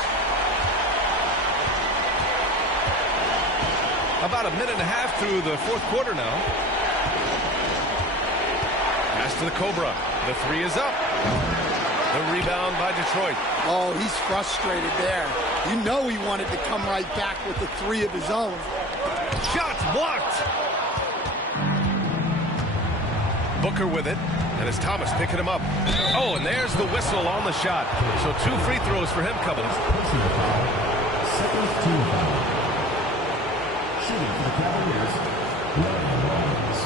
About a minute and a half through the fourth quarter now. Pass to the Cobra. The three is up. The rebound by Detroit. Oh, he's frustrated there. You know he wanted to come right back with the three of his own. Shots blocked. Booker with it. And it's Thomas picking him up. Oh, and there's the whistle on the shot. So 2 free throws for him coming up. Second team foul. Shooting for the Cavaliers, Ryan Rollins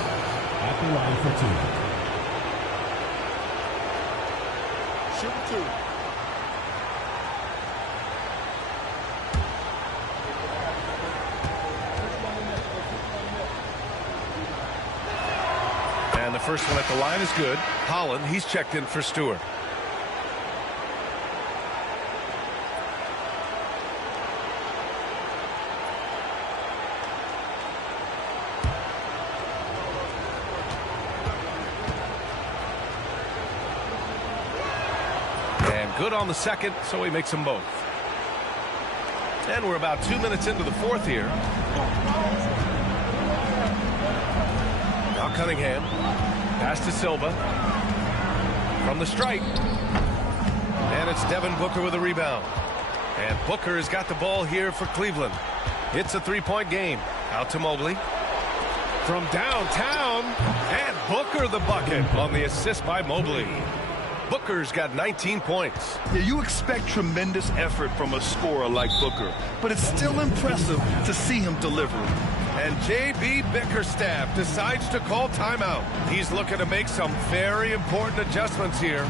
at the line for 2. Shoot 2. And the first one at the line is good. Holland, he's checked in for Stewart. And good on the second, so he makes them both. And we're about 2 minutes into the fourth here. Now Cunningham. Pass to Silva. From the stripe. And it's Devin Booker with a rebound. And Booker has got the ball here for Cleveland. It's a 3-point game. Out to Mobley. From downtown. And Booker the bucket on the assist by Mobley. Booker's got 19 points. Yeah, you expect tremendous effort from a scorer like Booker, but it's still impressive to see him deliver. And J.B. Bickerstaff decides to call timeout. He's looking to make some very important adjustments here.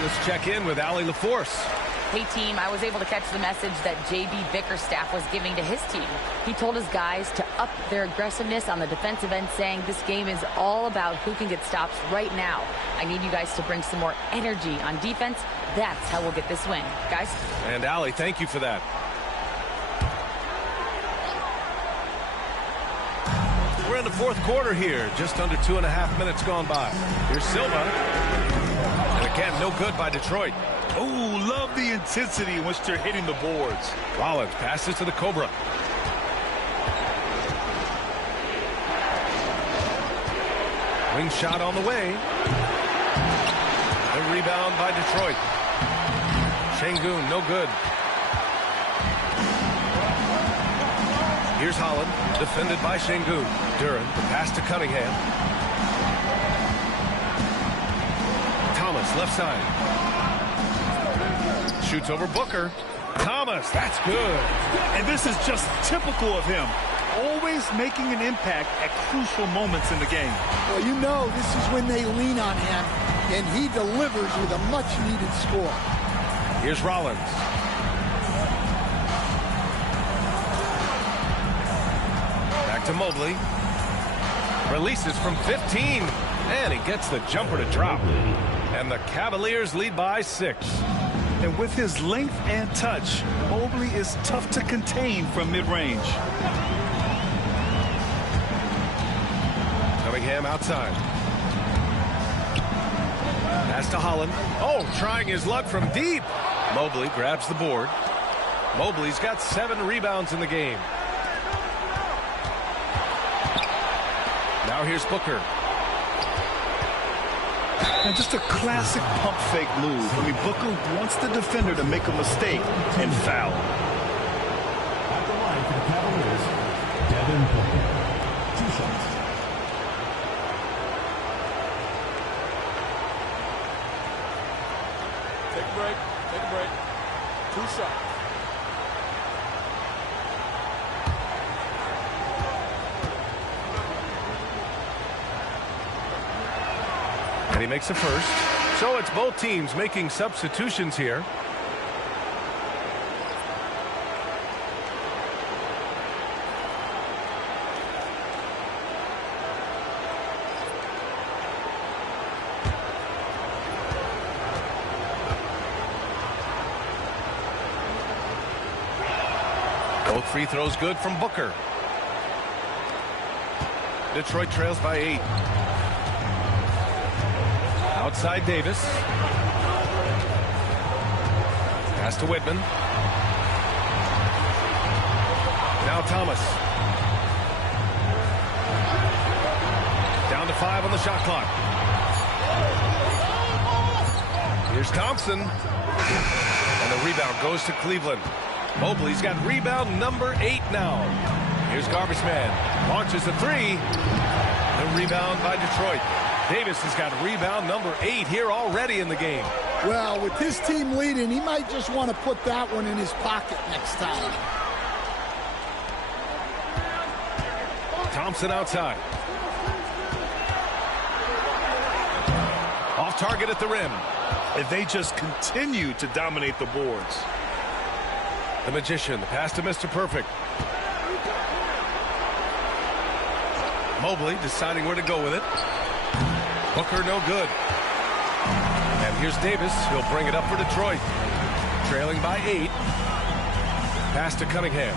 Let's check in with Allie LaForce. Hey, team, I was able to catch the message that J.B. Bickerstaff was giving to his team. He told his guys to up their aggressiveness on the defensive end, saying this game is all about who can get stops right now. I need you guys to bring some more energy on defense. That's how we'll get this win. Guys? And Allie, thank you for that. We're in the fourth quarter here. Just under 2.5 minutes gone by. Here's Silva. And again, no good by Detroit. Oh, love the intensity in which they're hitting the boards. Rollins passes to the Cobra. Wing shot on the way. A rebound by Detroit. Şengün, no good. Here's Holland, defended by Şengün. Duran, the pass to Cunningham. Thomas, left side. Shoots over Booker. Thomas, that's good. And this is just typical of him. Always making an impact at crucial moments in the game. Well, you know this is when they lean on him, and he delivers with a much-needed score. Here's Rollins. Back to Mobley. Releases from 15. And he gets the jumper to drop. And the Cavaliers lead by 6. And with his length and touch, Mobley is tough to contain from mid-range. Cunningham outside. Pass to Holland. Oh, trying his luck from deep. Mobley grabs the board. Mobley's got 7 rebounds in the game. Now here's Booker. And just a classic pump fake move. I mean, Booker wants the defender to make a mistake and foul. At the line for the Cavaliers, Devin Booker. 2 shots. Take a break. Take a break. 2 shots. And he makes a first. So it's both teams making substitutions here. Both free throws good from Booker. Detroit trails by 8. Outside Davis. Pass to Whitman. Now Thomas. Down to 5 on the shot clock. Here's Thompson. And the rebound goes to Cleveland. Mobley's got rebound number 8 now. Here's Garbage Man. Launches a 3. The rebound by Detroit. Davis has got rebound number 8 here already in the game. Well, with his team leading, he might just want to put that one in his pocket next time. Thompson outside. Off target at the rim. If they just continue to dominate the boards. The Magician, the pass to Mr. Perfect. Mobley deciding where to go with it. Booker no good. And here's Davis. He'll bring it up for Detroit. Trailing by 8. Pass to Cunningham.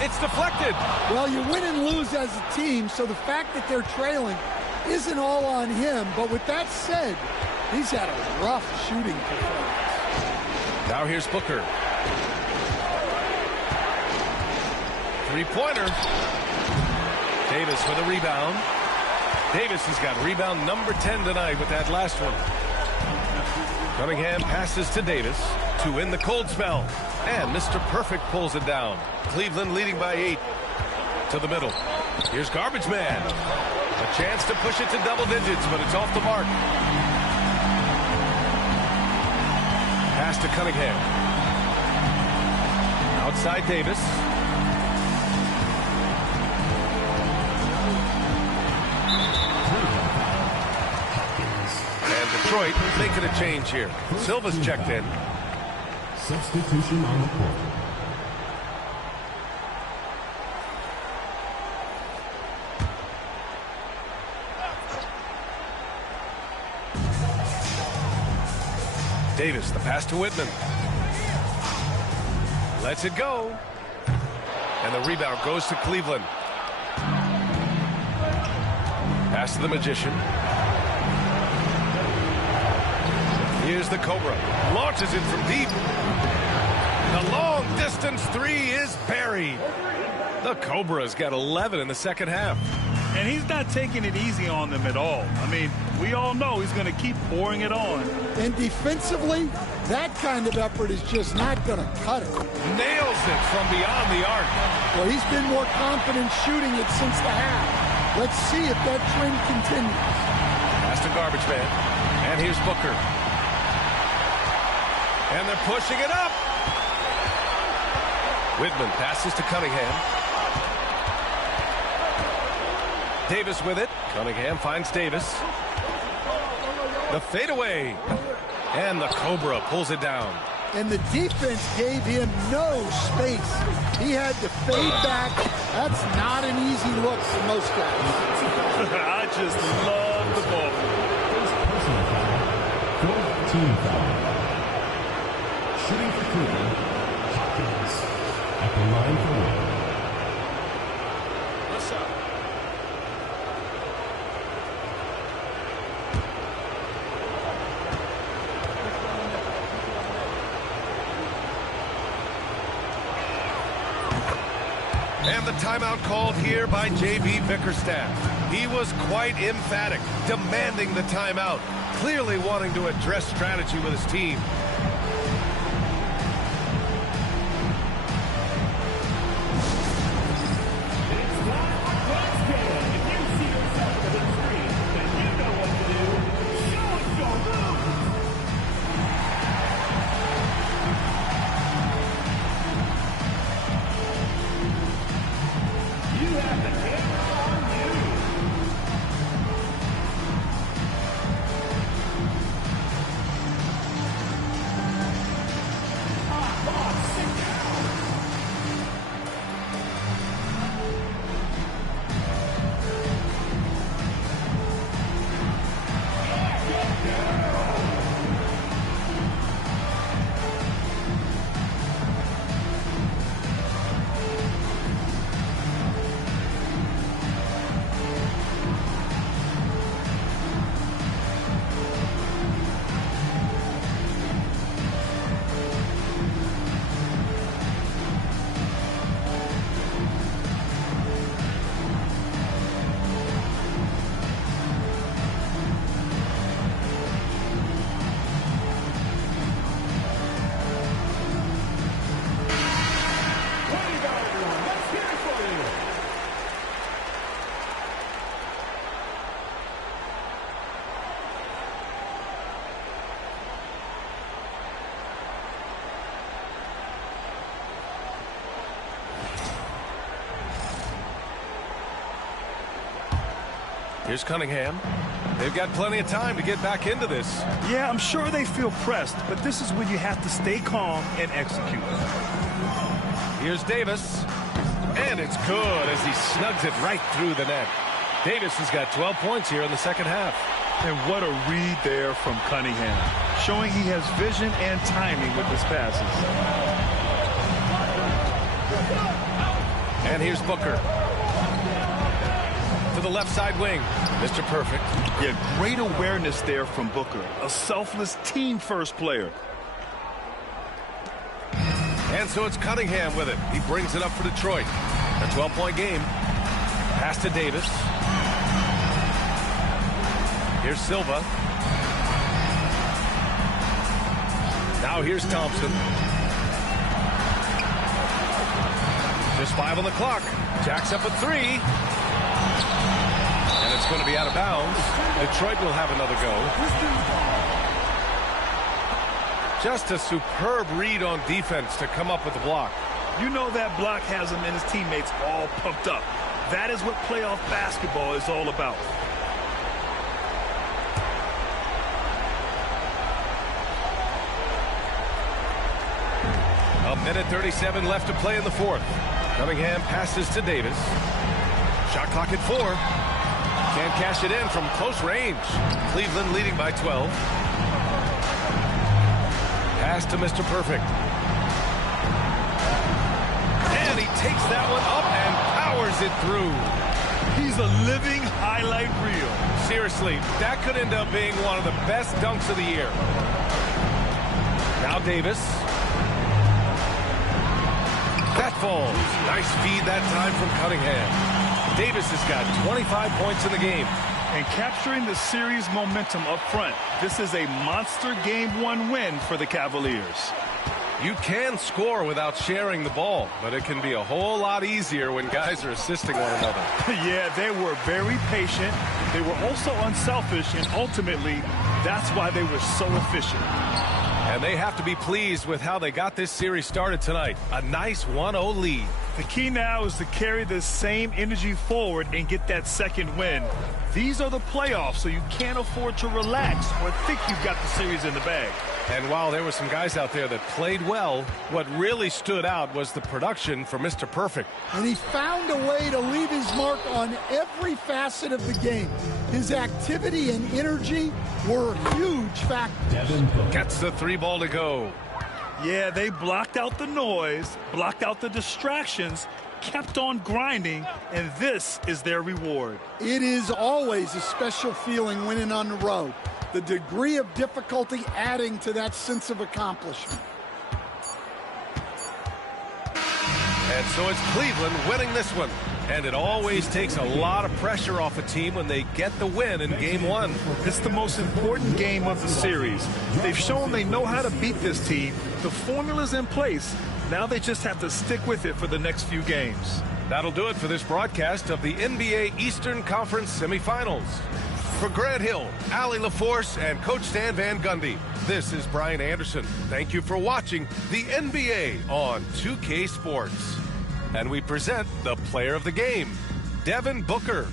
It's deflected. Well, you win and lose as a team, so the fact that they're trailing isn't all on him. But with that said, he's had a rough shooting performance. Now here's Booker. Three-pointer. Davis for the rebound. Davis has got rebound number 10 tonight with that last one. Cunningham passes to Davis to win the cold spell. And Mr. Perfect pulls it down. Cleveland leading by 8. To the middle. Here's Garbage Man. A chance to push it to double digits, but it's off the mark. Pass to Cunningham. Outside Davis. And Detroit making a change here. Silva's checked in. Substitution on the court. Davis, the pass to Whitman. Lets it go. And the rebound goes to Cleveland. Pass to the Magician. Here's the Cobra. Launches it from deep. The long distance 3 is buried. The Cobra's got 11 in the second half. And he's not taking it easy on them at all. I mean, we all know he's going to keep pouring it on. And defensively, that kind of effort is just not going to cut it. Nails it from beyond the arc. Well, he's been more confident shooting it since the half. Let's see if that trend continues. Pass to Garbage Man. And here's Booker. And they're pushing it up. Whitman passes to Cunningham. Davis with it. Cunningham finds Davis. The fadeaway. And the Cobra pulls it down. And the defense gave him no space. He had to fade back. That's not an easy look for most guys. I just love the ball. Personal foul. Fourth team foul. Shooting for Cleveland, Hopkins at the line for one. What's up? And the timeout called here by J.B. Bickerstaff. He was quite emphatic, demanding the timeout, clearly wanting to address strategy with his team. Here's Cunningham. They've got plenty of time to get back into this. Yeah, I'm sure they feel pressed, but this is when you have to stay calm and execute. Here's Davis. And it's good as he snugs it right through the net. Davis has got 12 points here in the second half. And what a read there from Cunningham, showing he has vision and timing with his passes. And here's Booker. To the left side wing. Mr. Perfect. Yeah, great awareness there from Booker. A selfless team-first player. And so it's Cunningham with it. He brings it up for Detroit. A 12-point game. Pass to Davis. Here's Silva. Now here's Thompson. Just 5 on the clock. Jacks up at 3. And it's going to be out of bounds. Detroit will have another go. Just a superb read on defense to come up with the block. You know that block has him and his teammates all pumped up. That is what playoff basketball is all about. A minute 37 left to play in the fourth. Cunningham passes to Davis. Shot clock at 4. Can't cash it in from close range. Cleveland leading by 12. Pass to Mr. Perfect. And he takes that one up and powers it through. He's a living highlight reel. Seriously, that could end up being one of the best dunks of the year. Now Davis. That falls. Nice feed that time from Cunningham. Davis has got 25 points in the game. And capturing the series momentum up front. This is a monster Game 1 win for the Cavaliers. You can score without sharing the ball, but it can be a whole lot easier when guys are assisting one another. Yeah, they were very patient. They were also unselfish, and ultimately, that's why they were so efficient. And they have to be pleased with how they got this series started tonight. A nice 1-0 lead. The key now is to carry this same energy forward and get that second win. These are the playoffs, so you can't afford to relax or think you've got the series in the bag. And while there were some guys out there that played well, what really stood out was the production for Mr. Perfect. And he found a way to leave his mark on every facet of the game. His activity and energy were huge factors. Gets the 3 ball to go. Yeah, they blocked out the noise, blocked out the distractions, kept on grinding, and this is their reward. It is always a special feeling winning on the road. The degree of difficulty adding to that sense of accomplishment. And so it's Cleveland winning this one. And it always takes a lot of pressure off a team when they get the win in Game 1. It's the most important game of the series. They've shown they know how to beat this team. The formula's in place. Now they just have to stick with it for the next few games. That'll do it for this broadcast of the NBA Eastern Conference semifinals. For Grant Hill, Allie LaForce, and Coach Stan Van Gundy, this is Brian Anderson. Thank you for watching the NBA on 2K Sports. And we present the player of the game, Devin Booker.